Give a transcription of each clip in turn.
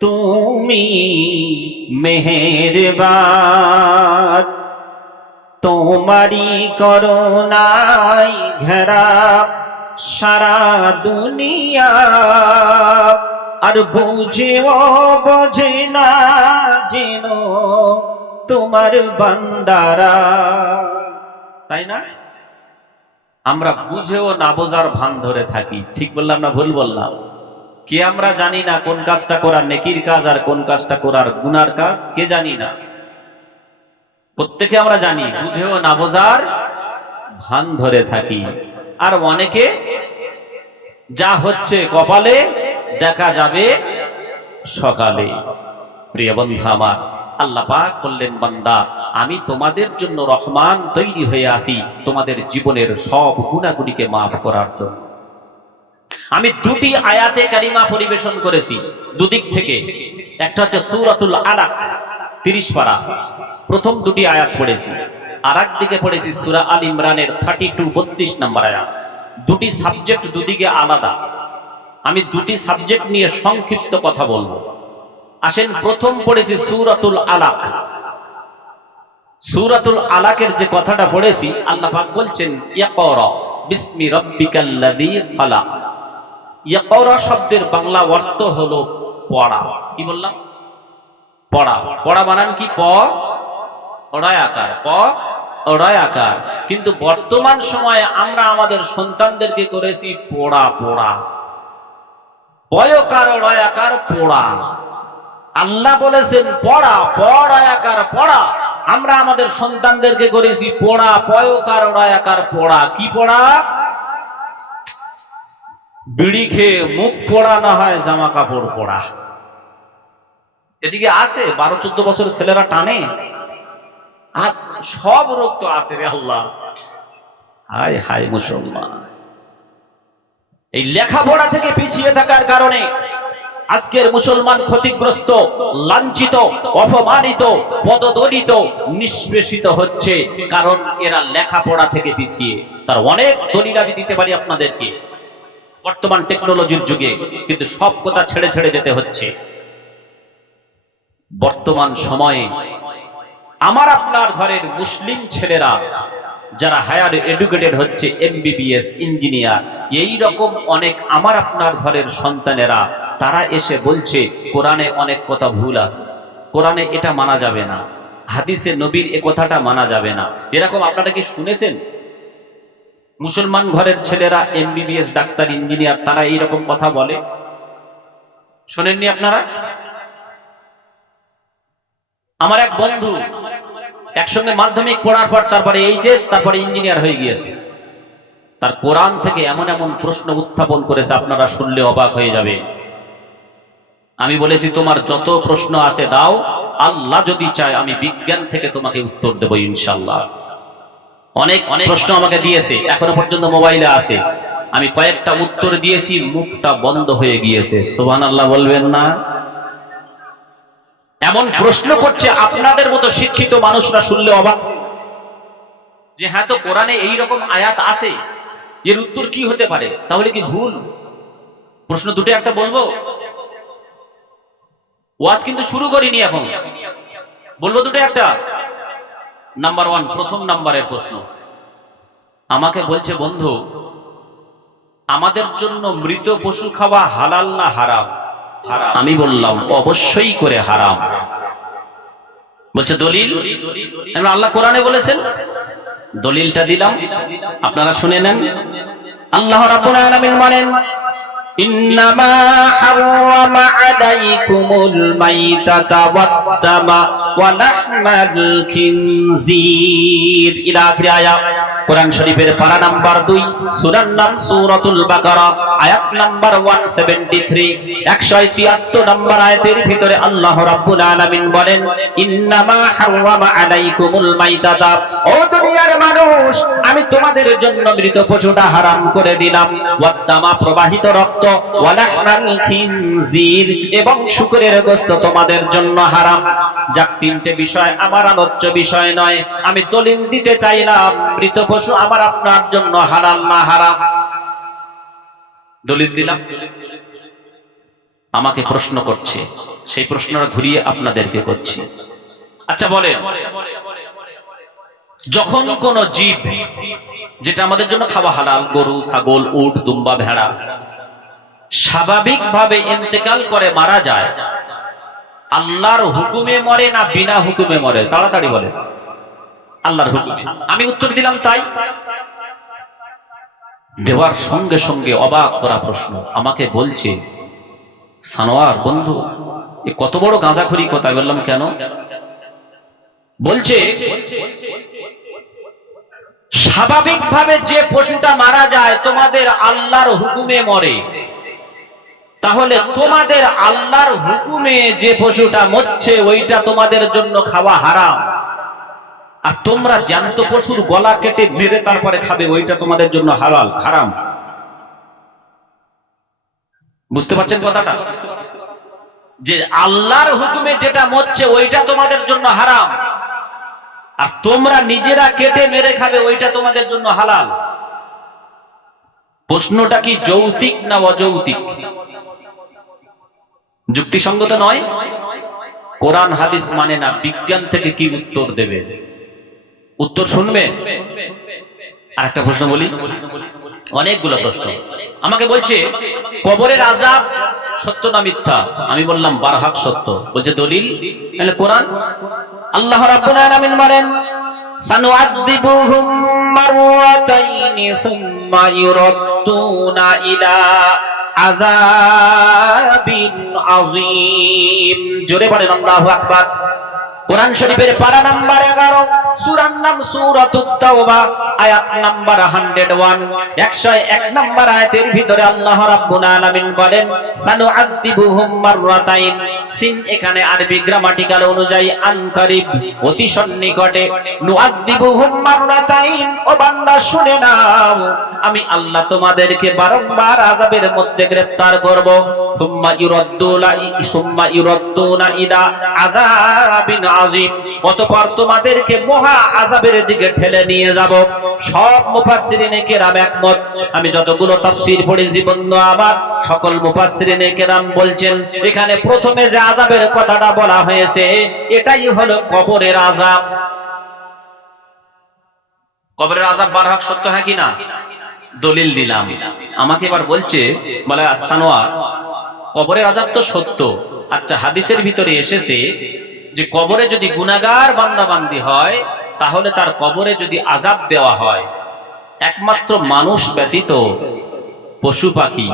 তুমি মেহেরবান, তোমারি করুণায় ঘেরা সারা দুনিয়া, আর বুঝেও বোঝে না যেন তোমার বান্দারা। তাই না? আমরা বুঝেও না বোঝার ভান ধরে থাকি। ঠিক বললাম না ভুল বললাম? কে আমরা জানি না কোন কাজটা করার নেকির কাজ আর কোন কাজটা করার গুনার কাজ, কে জানি না? প্রত্যেকে আমরা জানি, বুঝেও না বোঝার ভান ধরে থাকি। আর অনেকে যা হচ্ছে কপালে দেখা যাবে সকালে। প্রিয় বন্ধু আমার, আল্লাহ পাক বললেন, বান্দা আমি তোমাদের জন্য রহমান তৈরি হয়ে আসি, তোমাদের জীবনের সব গুনাহগুলিকে মাফ করার জন্য। আমি দুটি আয়াতে কারিমা পরিবেশন করেছি দুদিক থেকে। একটা হচ্ছে সূরাতুল আলাক 30 পারা, প্রথম দুটি আয়াত পড়েছি। আর একদিকে পড়েছি সূরা আল ইমরানের 32-32 নম্বর আয়াত। দুটি সাবজেক্ট দুদিকে আলাদা। আমি দুটি সাবজেক্ট নিয়ে সংক্ষিপ্ত কথা বলবো। আসেন, প্রথম পড়েছি সূরাতুল আলাক। সূরাতুল আলাকের যে কথাটা পড়েছি, আল্লাহ পাক বলছেন, ইকরা বিসমি রাব্বিকাল্লাযী খালাক। ইকরা শব্দের বাংলা অর্থ হলো পড়া। কি বললাম? পড়া। পড়া বানান কি? প অড়ায় আকার, প অড়ায় আকার। কিন্তু বর্তমান সময়ে আমরা আমাদের সন্তানদেরকে করেছি পড়া পড়া, পয়কার অড়ায় আকার পড়া। আল্লাহ বলেছেন পড়া, পড়ায় আকার পড়া। আমরা আমাদের সন্তানদেরকে করেছি পড়া, পয়কার অড়ায় আকার পড়া। কি পড়া? বিড়ি খেয়ে মুখ পড়া না হয় জামা কাপড় পড়া। এদিকে আছে 12-14 বছরের ছেলেরা টানে, আর সব রোগ তো আছে রে আল্লাহ। হায় হায় মুসলমান, এই লেখাপড়া থেকে পিছিয়ে থাকার কারণে আজকের মুসলমান ক্ষতিগ্রস্ত, লাঞ্ছিত, অপমানিত, পদদলিত, নিষ্পেষিত হচ্ছে। কারণ এরা লেখাপড়া থেকে পিছিয়ে। তার অনেক দলিল আমি দিতে পারি আপনাদেরকে বর্তমান টেকনোলজির যুগে, কিন্তু সব কথা ছেড়ে ছেড়ে যেতে হচ্ছে। বর্তমান সময়ে আমার আপনার ঘরের মুসলিম ছেলেরা যারা হায়ার এডুকেটেড হচ্ছে, এমবিবিএস, ইঞ্জিনিয়ার, এই রকম অনেক আমার আপনার ঘরের সন্তানেরা, তারা এসে বলছে কোরআনে অনেক কথা ভুল আছে, কোরআনে এটা মানা যাবে না, হাদিসে নবীর এ কথাটা মানা যাবে না। এরকম আপনারা কি শুনেছেন? মুসলমান ঘরের ছেলেরা এমবিবিএস, ডাক্তার, ইঞ্জিনিয়ার, তারা এইরকম কথা বলে? শোনেননি আপনারা? আমার এক বন্ধু একসঙ্গে মাধ্যমিক পড়ার পর তারপরে এইচএস, তারপরে ইঞ্জিনিয়ার হয়ে গিয়েছে। তার কোরআন থেকে এমন এমন প্রশ্ন উত্থাপন করেছে, আপনারা শুনলে অবাক হয়ে যাবে। আমি বলেছি তোমার যত প্রশ্ন আছে দাও, আল্লাহ যদি চায় আমি বিজ্ঞান থেকে তোমাকে উত্তর দেব ইনশাআল্লাহ। অনেক অনেক প্রশ্ন আমাকে দিয়েছে, এখনো পর্যন্ত মোবাইলে আছে। আমি কয়েকটা উত্তর দিয়েছি, মুখটা বন্ধ হয়ে গিয়েছে। সুবহানাল্লাহ বলবেন না? এমন প্রশ্ন করছে, আপনাদের মতো শিক্ষিত মানুষরা শুনলে অবাক যে হ্যাঁ, তো কোরআনে এইরকম আয়াত আছে, এর উত্তর কি হতে পারে? তাহলে কি ভুল? প্রশ্ন দুটো একটা বলবো, ওয়াজ কিন্তু শুরু করিনি এখন, বলবো দুটো একটা। নাম্বার 1, প্রথম নাম্বারের প্রশ্ন আমাকে বলছে, বন্ধু আমাদের জন্য মৃত পশু খাওয়া হালাল না হারাম? আমি বললাম অবশ্যই করে হারাম। বলছে দলিল? আল্লাহ কোরআনে বলেছেন। দলিলটা দিলাম, আপনারা শুনে নেন। আল্লাহ রাব্বুল আলামিন বলেন, ইন্নামা হারামা আলাইকুমুল মাইতাতা ওয়াদ-দামা ওয়া লাহমাল খিনজির ইলা আখির আয়াত। কোরআন শরীফের পারা নাম্বার 2, সূরার নাম সূরাতুল বাকারা, আয়াত নাম্বার 173। 173 নম্বর আয়াতের ভিতরে আল্লাহ রাব্বুল আলামিন বলেন, ইন্নামা হারামা আলাইকুমুল মাইতাতা, ও দুনিয়ার মানুষ আমি তোমাদের জন্য মৃত পশুটা হারাম করে দিলাম, ওয়াদ-দামা প্রবাহিত রক্ত, ওয়া লাহমাল খিনজির এবং শুকরের গোশত তোমাদের জন্য হারাম। যাক, তিনটে বিষয় আমার আলোচ্য বিষয় নয়, আমি দলিল দিতে চাইলাম মৃত পশু আমার আপনার জন্য হালাল না হারাম। দলিল দিলাম। আমাকে প্রশ্ন করছে, সেই প্রশ্নটা ঘুরিয়ে আপনাদেরকে করছি। আচ্ছা বলেন, যখন কোন জীব যেটা আমাদের জন্য খাওয়া হালাল, গরু, ছাগল, উট, দুম্বা, ভেড়া, স্বাভাবিকভাবে ইন্তেকাল করে মারা যায়, আল্লাহর হুকুমে মরে না বিনা হুকুমে মরে? তাড়াতাড়ি বলে। আল্লাহর হুকুমে। আমি উত্তর দিলাম তাই। দেওয়ার সঙ্গে সঙ্গে অবাক করা প্রশ্ন আমাকে বলছে, সানোয়ার বন্ধু, এ কত বড় গাঁজাখড়ি কথা। বললাম কেন? বলছে স্বাভাবিকভাবে যে পশুটা মারা যায় তোমাদের আল্লাহর হুকুমে মরে, তাহলে তোমাদের আল্লাহর হুকুমে যে পশুটা মরছে ওইটা তোমাদের জন্য খাওয়া হারাম, আর তোমরা জ্যান্ত পশুর গলা কেটে মেরে তারপরে খাবে ওইটা তোমাদের জন্য হালাল, হারাম। বুঝতে পারছেন কথাটা? যে আল্লাহর হুকুমে যেটা মরছে ওইটা তোমাদের জন্য হারাম, আর তোমরা নিজেরা কেটে মেরে খাবে ওইটা তোমাদের জন্য হালাল। প্রশ্নটা কি যৌক্তিক না অযৌক্তিক? যুক্তিসঙ্গত নয়। কোরআন হাদিস মানে না, বিজ্ঞান থেকে কি উত্তর দেবে? উত্তর শুনবে? আর একটা প্রশ্ন বলি, অনেকগুলো প্রশ্ন আমাকে বলছে কবরের আযাব সত্য না মিথ্যা? আমি বললাম বারহাক সত্য। বলছে দলিল? কোরআন। আল্লাহ রাব্বুল আলামিন বলেন, সানুআযিবুহুম মাররাতাইনি সুম্মা ইউরাদ্দুনা ইলা আযাবিন আযীম। জোরে বলেন আল্লাহু আকবার। কোরআন শরীফের পারা নাম্বার 11, সূরার নাম সূরাতুত তাওবা, আয়াত নাম্বার 101। 101 নাম্বার আয়াতের ভিতরে আল্লাহ রাব্বুল আলামিন বলেন, সানুআযিবুহুম মাররাতাইন। সিন এখানে আরবি গ্রামাটিক্যাল অনুযায়ী আনকারিব, অতি সন্নিকটে। নুআযিবুহুম মাররাতাইন, ও বান্দা শুনে নাও, আমি আল্লাহ তোমাদেরকে বারংবার আযাবের মধ্যে গ্রেফতার করব। সুম্মা ইউরাদ্দুনা ইলা আযাবিন আযীম, অতঃপর তোমাদেরকে মহা আযাবের দিকে ঠেলে নিয়ে যাব। সব মুফাসসিরিনে কেরাম একমত। আমি যতগুলো তাফসীর পড়েছি বন্ধু আমার, সকল মুফাসসিরিনে কেরাম বলছেন এখানে প্রথমে যে আযাবের কথাটা বলা হয়েছে এটাই হলো কবরের আযাব। কবরের আযাব বারহাক সত্য, হ্যাঁ কি না? দলিল দিলাম। আমাকে এবার বলছে, বলে সানোয়ার কবরের আযাব তো সত্য, আচ্ছা হাদিসের ভিতরে এসেছে যে কবরে যদি গুনাহগার বান্দা বান্দি হয় তাহলে তার কবরে যদি আযাব দেওয়া হয়, একমাত্র মানুষ ব্যতীত পশু পাখি,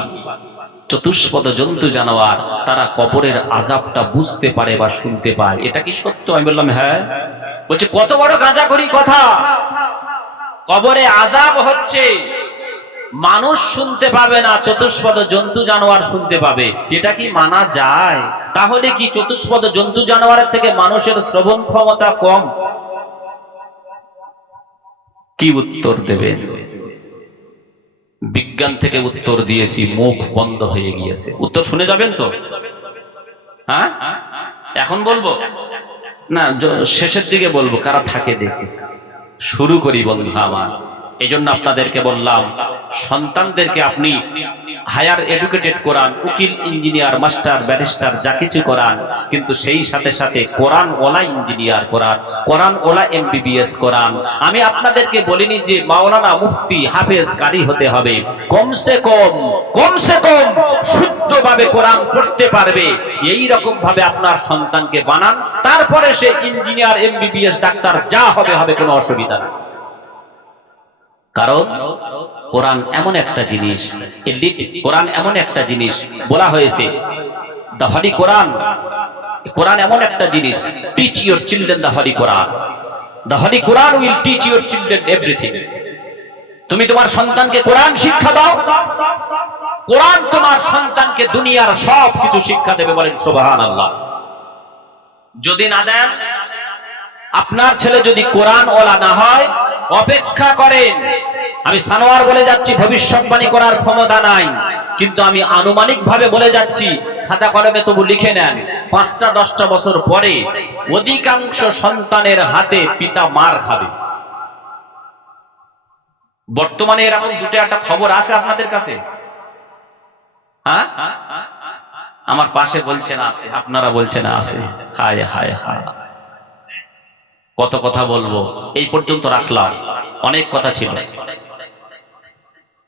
চতুষ্পদ জন্তু জানোয়ার তারা কবরের আযাবটা বুঝতে পারে বা শুনতে পায়, এটা কি সত্য? আমি বললাম হ্যাঁ। বলছে কত বড় গাঁজাখড়ি কথা, কবরে আযাব হচ্ছে মানুষ শুনতে পাবে না, চতুষ্পদ জন্তু জানোয়ার শুনতে পাবে, এটা কি মানা যায়? তাহলে কি চতুষ্পদ জন্তু জানোয়ারের থেকে মানুষের শ্রবণ ক্ষমতা কম? কি উত্তর দেবেন? বিজ্ঞান থেকে উত্তর দিয়েছি, মুখ বন্ধ হয়ে গিয়েছে। উত্তর শুনে যাবেন তো? হ্যাঁ, এখন বলবো না শেষের দিকে বলবো, কারা থাকে দেখি। শুরু করি বন্ধু আমার। এই জন্য আপনাদেরকে বললাম, সন্তানদেরকে আপনি হায়ার এডুকেটেড করান, উকিল, ইঞ্জিনিয়ার, মাস্টার, ব্যারিস্টার যা কিছু করান, কিন্তু সেই সাথে সাথে কোরআন ওয়ালা ইঞ্জিনিয়ার করান, কোরআন ওয়ালা এমবিবিএস করান। আমি আপনাদেরকে বলিনি যে মাওলানা, মুফতি, হাফেজ, কারি হতে হবে। কমসে কম শুদ্ধভাবে কোরআন পড়তে পারবে এই রকম ভাবে আপনার সন্তানকে বানান, তারপরে সে ইঞ্জিনিয়ার, এমবিবিএস, ডাক্তার যা হবে হবে, কোনো অসুবিধা নেই। কারণ কোরআন এমন একটা জিনিস, কোরআন এমন একটা জিনিস বলা হয়েছে, দ্য হলি কোরআন। কোরআন এমন একটা জিনিস, teach your children the Holi Quran. The Holi Quran will teach your children everything. তুমি তোমার সন্তানকে কোরআন শিক্ষা দাও, কোরআন তোমার সন্তানকে দুনিয়ার সব কিছু শিক্ষা দেবে। বলেন সুবহানাল্লাহ। যদি না দেন, আপনার ছেলে যদি কোরআন ওয়ালা না হয়, অপেক্ষা করেন। আমি সানোয়ার বলে যাচ্ছি, ভবিষ্যৎবাণী করার ক্ষমতা নাই, কিন্তু আমি আনুমানিক ভাবে বলে যাচ্ছি, খাতা কলমে তবু লিখে নেন, 5টা-10টা বছর পরে অধিকাংশ সন্তানের হাতে পিতা মার খাবে। বর্তমানে এরকম দুটো একটা খবর আছে আপনাদের কাছে? হ্যাঁ, আমার পাশে বলছেন আছে, আপনারা বলছেন আছে। হায় হায় হায়, কত কথা বলবো, এই পর্যন্ত রাখলাম, অনেক কথা ছিল।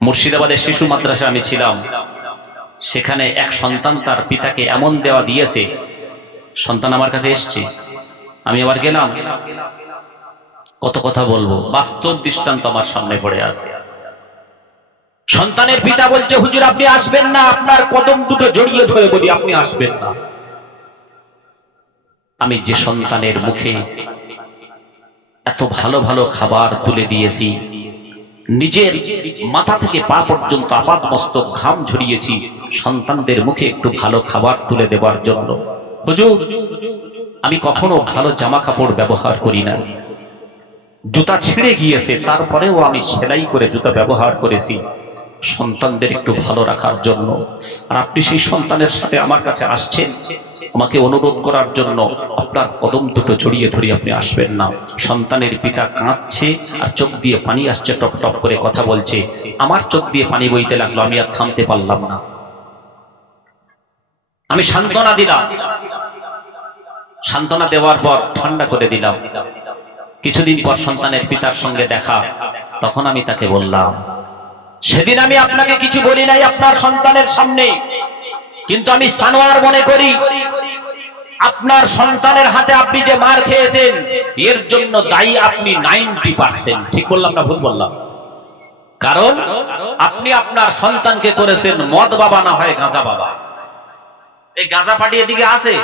মুর্শিদাবাদের শিশু মাদ্রাসা আমি ছিলাম, সেখানে এক সন্তান তার পিতাকে এমন দেওয়া দিয়েছে, সন্তান আমার কাছে এসছে, আমি আবার গেলাম, কত কথা বলবো, বাস্তব দৃষ্টান্ত আমার সামনে পড়ে আছে। সন্তানের পিতা বলছে, হুজুর আপনি আসবেন না, আপনার কদম দুটো জড়িয়ে ধরে বলি আপনি আসবেন না। আমি যে সন্তানের মুখে এত ভালো ভালো খাবার তুলে দিয়েছি, নিজের মাথা থেকে পা পর্যন্ত আপাত মস্তক ঘাম ঝরিয়েছি সন্তানদের মুখে একটু ভালো খাবার তুলে দেওয়ার জন্য। হুজুর আমি কখনো ভালো জামা কাপড় ব্যবহার করি না, জুতা ছিঁড়ে গিয়েছে তারপরেও আমি সেলাই করে জুতা ব্যবহার করেছি সন্তানদের একটু ভালো রাখার জন্য। আর আপনি সেই সন্তানের সাথে আমার কাছে আসছেন আমাকে অনুরোধ করার জন্য, আপনার কদম দুটো জড়িয়ে ধরে আপনি আসবেন না। সন্তানের পিতা কাঁদছে আর চোখ দিয়ে পানি আসছে, টপ টপ করে কথা বলছে, আমার চোখ দিয়ে পানি বইতে লাগলো, আমি আর থামতে পারলাম না। আমি সান্ত্বনা দিলাম, সান্ত্বনা দেওয়ার পর ঠান্ডা করে দিলাম। কিছুদিন পর সন্তানের পিতার সঙ্গে দেখা, তখন আমি তাকে বললাম, সেদিন আমি আপনাকে কিছু বলি নাই আপনার সন্তানের সামনে, কিন্তু আমি সানোয়ার মনে করি আপনার সন্তানের হাতে আপনি যে মার খেয়েছেন এর জন্য দায়ী আপনি 90%। ঠিক বললাম না ভুল বললাম? কারণ আপনি আপনার সন্তানকে করেছেন মদ বাবা, না হয় গাঁজা বাবা। এই গাঁজা পার্টি এদিকে আছে,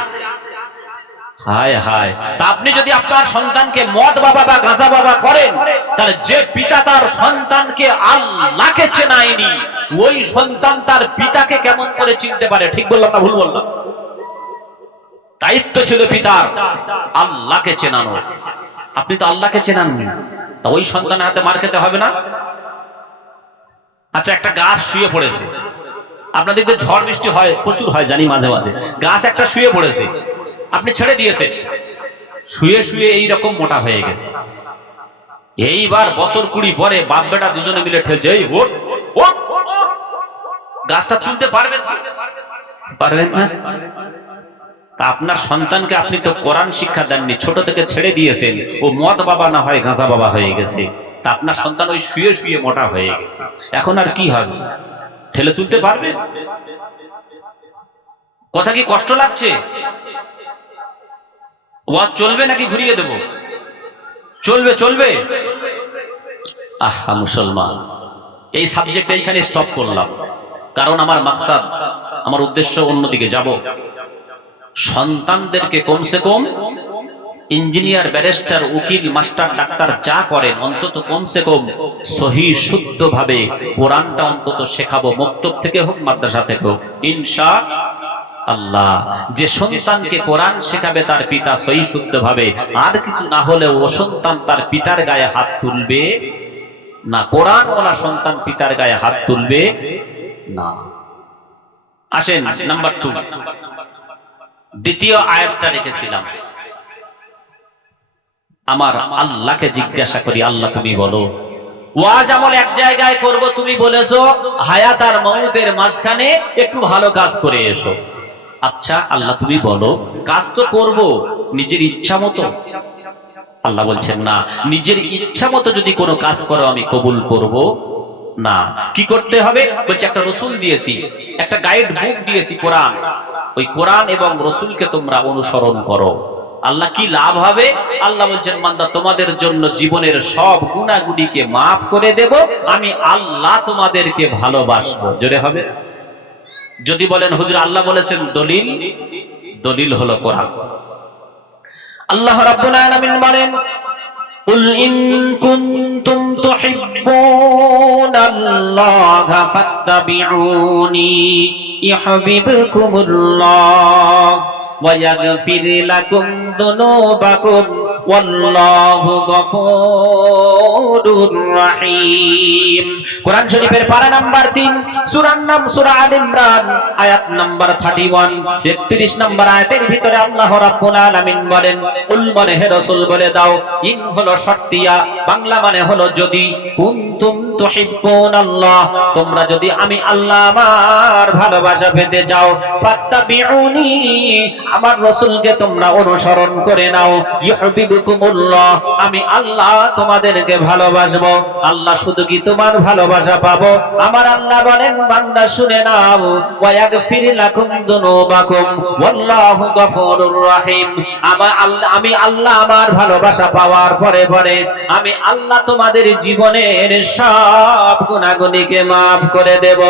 হায় হায়। তা আপনি যদি আপনার সন্তানকে মদ বাবা বা গাঁজা বাবা করেন, তাহলে যে পিতা তার সন্তানকে আল্লাহকে চেনায়নি, ওই সন্তান তার পিতাকে কেমন করে চিনতে পারে? ঠিক বললাম না ভুল বললাম? দায়িত্ব ছিল পিতার আল্লাহকে চেনানো, আপনি তো আল্লাহকে চেনাননি, তা ওই সন্তানের হাতে মার খেতে হবে না? আচ্ছা, একটা গাছ শুয়ে পড়েছে, আপনাদের যে ঝড় বৃষ্টি হয় প্রচুর হয় জানি, মাঝে মাঝে গাছ একটা শুয়ে পড়েছে, আপনি ছেড়ে দিয়েছেন, শুয়ে শুয়ে এইরকম মোটা হয়ে গেছে। এইবার বছর 20 পরে বাপ বেটা দুজনে মিলে ঠেলছে, এই ওঠ ওঠ, গাছটা তুলতে পারবেন? পারবেন না। তা আপনার সন্তানকে আপনি তো কোরআন শিক্ষা দেননি, ছোট থেকে ছেড়ে দিয়েছেন, ও মদ বাবা না হয় গাঁজা বাবা হয়ে গেছে। তা আপনার সন্তান ওই শুয়ে শুয়ে মোটা হয়ে গেছে, এখন আর কি হবে? ঠেলে তুলতে পারবেন? কথা কি কষ্ট লাগছে? ওয়াজ চলবে নাকি ঘুরিয়ে দেব? চলবে চলবে। আহা মুসলমান, এই সাবজেক্ট এইখানে স্টপ করলাম, কারণ আমার মাকসাদ, আমার উদ্দেশ্য অন্যদিকে যাব। সন্তানদেরকে কমসে কম ইঞ্জিনিয়ার, ব্যারিস্টার, উকিল, মাস্টার, ডাক্তার যা করেন, অন্তত কমসে কম সহি শুদ্ধ ভাবে কোরআনটা অন্তত শেখাবো, মক্তব থেকে হোক মাদ্রাসা থেকে হোক, ইনশাআল্লাহ। যে সন্তানকে কোরআন শেখাবে তার পিতা সহি শুদ্ধ ভাবে, আর কিছু না হলে ও সন্তান তার পিতার গায়ে হাত তুলবে না, কোরআন ওলা সন্তান পিতার গায়ে হাত তুলবে না। আসেন নাম্বার 2, দ্বিতীয় আয়াতটা রেখেছিলাম। আমার আল্লাহকে জিজ্ঞাসা করি, আল্লাহ তুমি বলো, ওয়াজ আমল এক জায়গায় করব, তুমি বলেছো হায়াত আর মউতের মাঝখানে একটু ভালো কাজ করে এসো। আচ্ছা আল্লাহ তুমি বলো, কাজ তো করব নিজের ইচ্ছা মতো। আল্লাহ বলছেন না, নিজের ইচ্ছা মতো যদি কোনো কাজ করো আমি কবুল করব না। কি করতে হবে? বলছে একটা রসুল দিয়েছি, একটা গাইড বুক দিয়েছি কোরআন, ওই কোরআন এবং রসুলকে তোমরা অনুসরণ করো। আল্লাহ কি লাভ হবে? আল্লাহ বলছেন, বান্দা তোমাদের জন্য জীবনের সব গুনাহগুলিকে মাফ করে দেব, আমি আল্লাহ তোমাদেরকে ভালোবাসবো। জোরে হবে। যদি বলেন হুজুর আল্লাহ বলেছেন, দলিল, দলিল হলো কোরআন। আল্লাহ রাব্বুল আলামিন বলেন, কুল ইন কুনতুম তুহিব্বুনাল্লাহা ফাত্তাবিউনি ইউহিব্বুকুমুল্লাহ ওয়া ইয়াগফির লাকুম যুনুবাকুম ওয়াল্লাহু গফুরুর রহিম। কোরআন শরীফের পারা নাম্বার 3, সূরার নাম সূরা আলে ইমরান, আয়াত নাম্বার 31, 31 নম্বর আয়াতের ভিতরে আল্লাহ রাব্বুল আলামিন বলেন, কুল মানে হে রাসূল বলে দাও, ইন হলো শর্তিয়া, বাংলা মানে হলো যদি, কুনতুম তুহিব্বুনাল্লাহ, তোমরা যদি আমি আল্লাহ আমার ভালোবাসা পেতে চাও, ফাত্তাবিউনি, আমার রাসূলকে তোমরা অনুসরণ করে নাও, ইউহিব্বুকুমুল্লাহ, আমি আল্লাহ তোমাদেরকে ভালোবাসবো। আল্লাহ শুধু কি তোমার ভালোবাসা পাবো? আমার আল্লাহ বলেন, বান্দা শুনে নাও, ওয়া ইয়াগফির লাকুম যুনুবাকুম ওয়াল্লাহু গফুরুর রহিম। আমি আল্লাহ আমার ভালোবাসা পাওয়ার পরে পরে আমি আল্লাহ তোমাদের জীবনের সব গুনাহগুলিকে মাফ করে দেব।